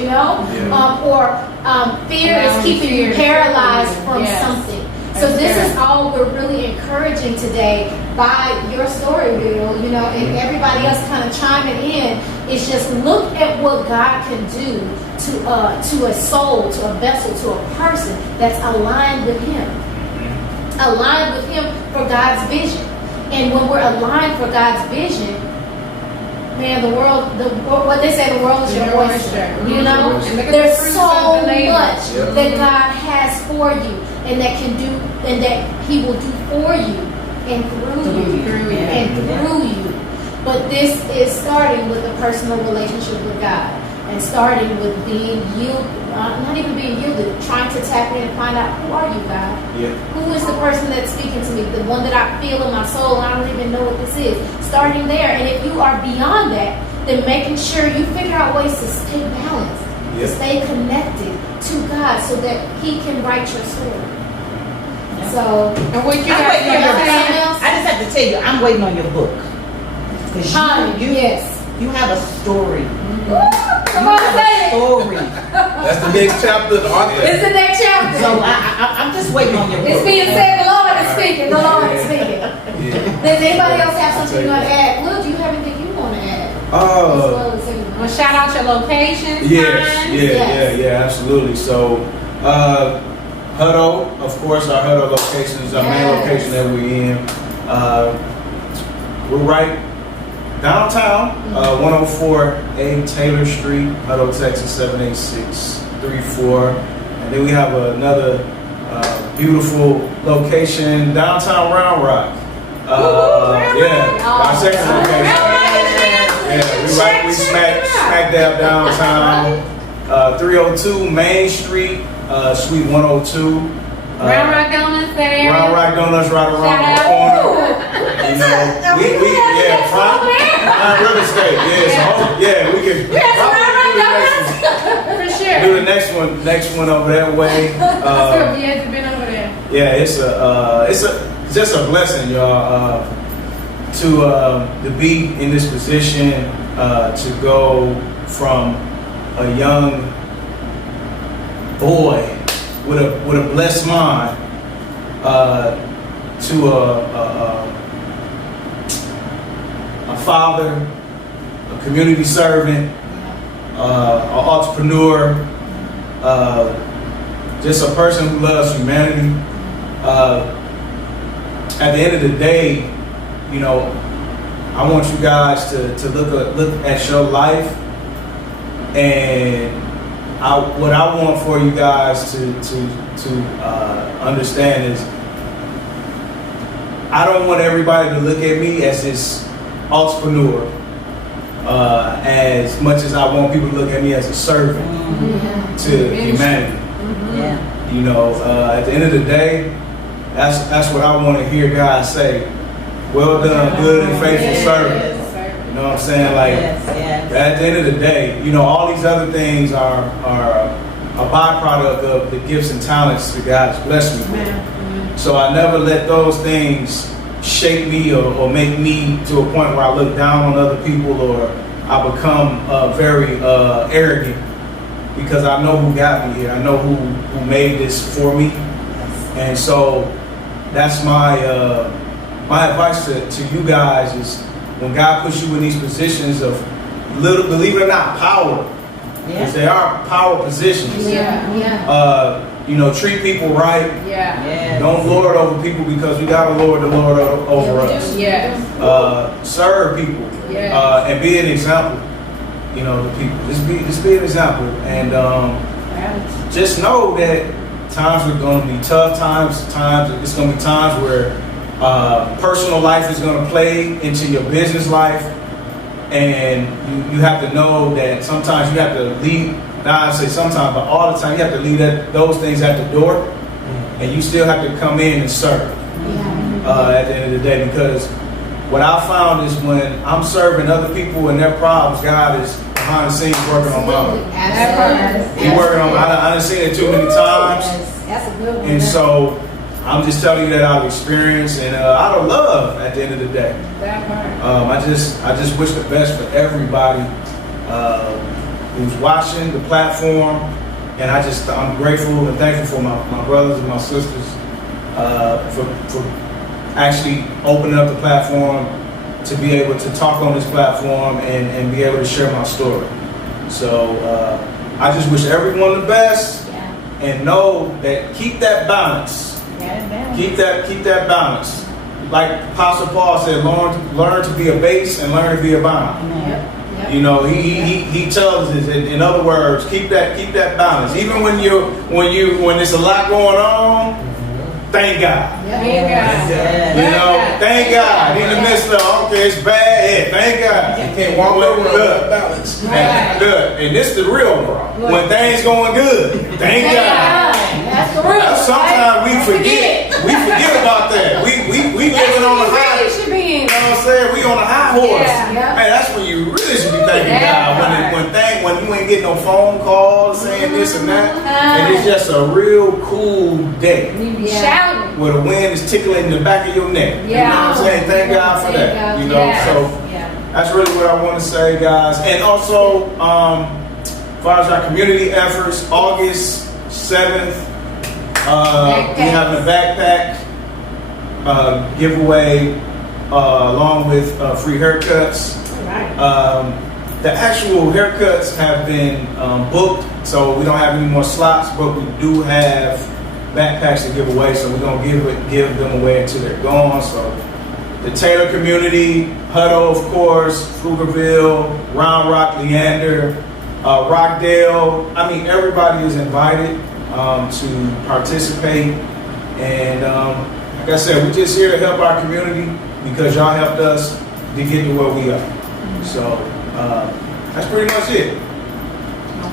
fear is keeping you paralyzed from Yes. something. So this is all we're really encouraging today by your story, Bill, and everybody else kind of chiming in. Is just look at what God can do to a soul, to a vessel, to a person that's aligned with Him. Aligned with Him for God's vision. And when we're aligned for God's vision, man, what they say, the world is your Your oyster. oyster. You know, And look at there's the fruits so of the labor. much Yep. that God has for you, and that can do, and that He will do for you and through you, and through you. But this is starting with a personal relationship with God, and starting with being not even being yielded, trying to tap in and find out, who are you, God? Yeah. Who is the person that's speaking to me? The one that I feel in my soul, and I don't even know what this is. Starting there, and if you are beyond that, then making sure you figure out ways to stay balanced, to Yep. stay connected to God, so that He can write your story. So, And what you I'm got waiting on your Something saying? else? I just have to tell you, I'm waiting on your book. Because yes. you have a story. Come on, say it. Story. That's the next chapter. The author. It's the next chapter. So I'm just waiting on your book. It's being said, the Lord is speaking. The Lord is speaking. Yeah. Does anybody else have something you want to add? Will, do you have anything you want to add? As well as anyone. Well, shout out your locations, Yes, times. yeah, absolutely. So, Hutto, of course, our Hutto location is our main Yes. location that we're in. We're right downtown, 104A Taylor Street, Hutto, Texas, 78634. And then we have another beautiful location, downtown Round Rock. Our second location. Yeah, we smack dab downtown. 302 Main Street, Suite 102. Round Rock Donuts there. Round Rock Donuts right around Shout the out. corner. Prime real estate. We can For sure. do the next one over that way. So if you had been over there. Yeah, it's just a blessing, y'all, to be in this position, to go from a young boy with a blessed mind to a father, a community servant, an entrepreneur, just a person who loves humanity. At the end of the day, I want you guys to look at your life, and what I want for you guys to understand is, I don't want everybody to look at me as this entrepreneur, as much as I want people to look at me as a servant to humanity. Yeah. At the end of the day, that's what I want to hear God say. Well done, good and faithful servant. You know what I'm saying? Like, Yes. at the end of the day, all these other things are a byproduct of the gifts and talents that God's blessed me with. So I never let those things shape me or make me to a point where I look down on other people or I become very arrogant, because I know who got me here. I know who made this for me. And so that's my my advice to you guys is, when God puts you in these positions of little, believe it or not, power, because they are power positions. You know, treat people right. Don't lord over people, because we got to lord the Lord over us. Serve people and be an example. You know, to people. Just be an example, and just know that times are going to be tough. Times it's going to be times where personal life is going to play into your business life, and you have to know that sometimes you have to leave. Now I say sometimes, but all the time you have to leave those things at the door, and you still have to come in and serve at the end of the day. Because what I found is, when I'm serving other people and their problems, God is behind the scenes working on mine. He's working on. I done seen it too many times, That's a good one. and so I'm just telling you that out of experience and out of love. At the end of the day, I just wish the best for everybody who's watching the platform, and I'm grateful and thankful for my brothers and my sisters for actually opening up the platform to be able to talk on this platform and be able to share my story. So I just wish everyone the best, and know that keep that balance. Keep that balance. Like Apostle Paul said, learn to be a base and learn to be a bound. You know, he tells us, in other words, keep that balance. Even when there's a lot going on, thank God. You know, thank God. In the midst of, okay, it's bad, thank God. You can't walk over without balance. Good. And this is the real one. When things going good, thank God. That's the real. Sometimes we forget. We forget about that. We living on the high. Should be in. You know what I'm saying? We on a high horse. Yeah. Hey, that's when you really should be thanking God. When you ain't getting no phone calls saying this and that, and it's just a real cool day Shouting. where the wind is tickling the back of your neck. You know what I'm saying? Thank God for that. You know, so that's really what I want to say, guys. And also, as far as our community efforts, August 7th, we have a backpack giveaway along with free haircuts. The actual haircuts have been booked, so we don't have any more slots, but we do have backpacks to give away, so we're going to give them away until they're gone. So the Taylor community, Hutto, of course, Pflugerville, Round Rock, Leander, Rockdale. I mean, everybody is invited to participate. And like I said, we're just here to help our community because y'all helped us to get to where we are. So that's pretty much it.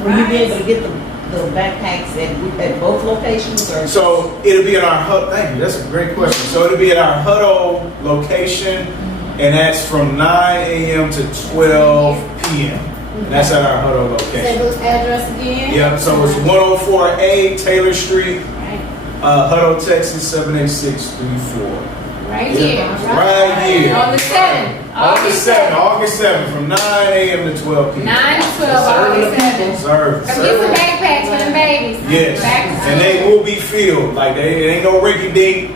Will you be able to get the backpacks at both locations? Or So it'll be at our Hutto. Thank you. That's a great question. So it'll be at our Hutto location, and that's from 9 a.m. to 12 p.m. And that's at our Hutto Say location. those address again. Yep. So it's 104A Taylor Street, Right. Hutto, Texas 78634. Right here. Right here. On the 7th. August 7th from 9 a.m. to 12 p.m. 9 to 12, August 7th. Serve. Come get some backpacks for them babies. Yes. Back to And they will be filled. Like it ain't no rinky dink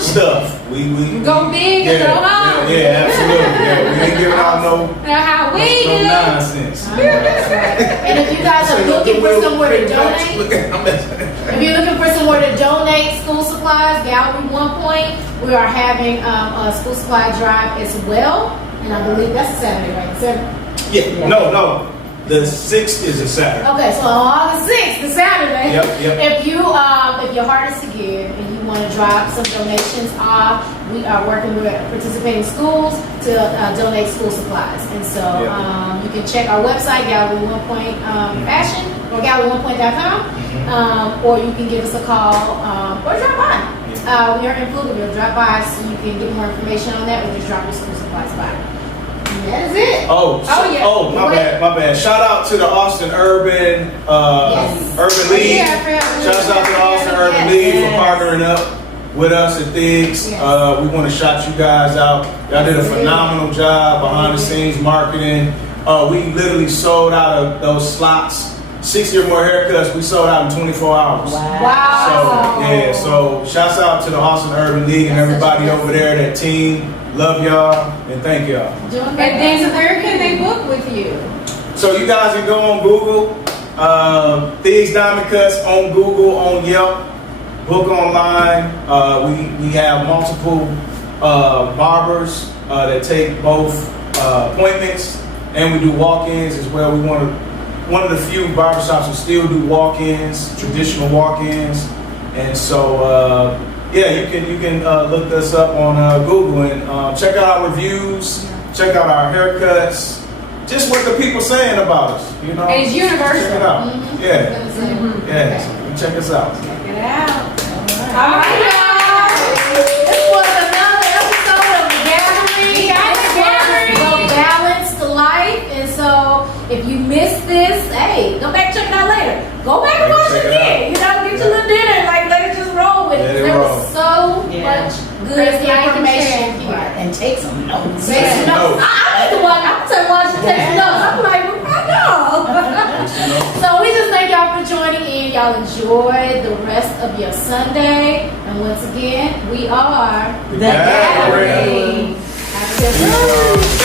stuff. We Go big and go home. Yeah, absolutely. Yeah, we ain't giving out no How we no do. nonsense. And if you guys are looking for somewhere to donate, if you're looking for somewhere to donate school supplies, Gallery 1 Point, we are having a school supply drive as well. And I believe that's a Saturday, right? Yeah, no. The 6th is a Saturday. Okay, so on August 6th, the Saturday, Yep. if your heart is to give and you want to drop some donations off, we are working with participating schools to donate school supplies. And so you can check our website, Gallery 1 Point Fashion, or gallery1point.com, or you can give us a call or drop by. We are in Pflugerville. Drop by so you can get more information on that, or just drop your school supplies by. That is it. Oh, yeah. Oh, my bad. Shout out to the Austin Urban Yes. Urban League. Yeah, I forgot. Shouts out to the Austin Urban Yes. League for partnering up with us at Thiggs. Yes. We want to shout you guys out. Y'all did a phenomenal job behind the scenes marketing. We literally sold out of those slots. 60 or more haircuts, we sold out in 24 hours. Wow. So shouts out to the Austin Urban League and everybody over there, that team. Love y'all and thank y'all. And then where can they book with you? So you guys can go on Google, Thiggs Diamond Cuts on Google, on Yelp, book online. We have multiple barbers that take both appointments, and we do walk-ins as well. We one of the few barbershops who still do walk-ins, traditional walk-ins, and so yeah, you can look us up on Google and check out our reviews, check out our haircuts, just what the people saying about us, you know. And it's universal. Check it out. Yeah, Mm-hmm. yeah. So check us out. Check it out. All right, y'all. This was another episode of The Gathering. We got The Gathering. The balanced life. And so, if you missed this, hey, go back and check it out later. Go back and watch Check it it out. again. You know, get your little dinner. Like, let it just roll with Let it. it There roll. was so Yeah. much good Crazy information information. here. And take some notes. Take some Yeah. notes. I need to watch. I'm gonna watch and take some notes. I'm like, what I know. So we just thank y'all for joining in. Y'all enjoy the rest of your Sunday. And once again, we are The Gathering. Have a good one.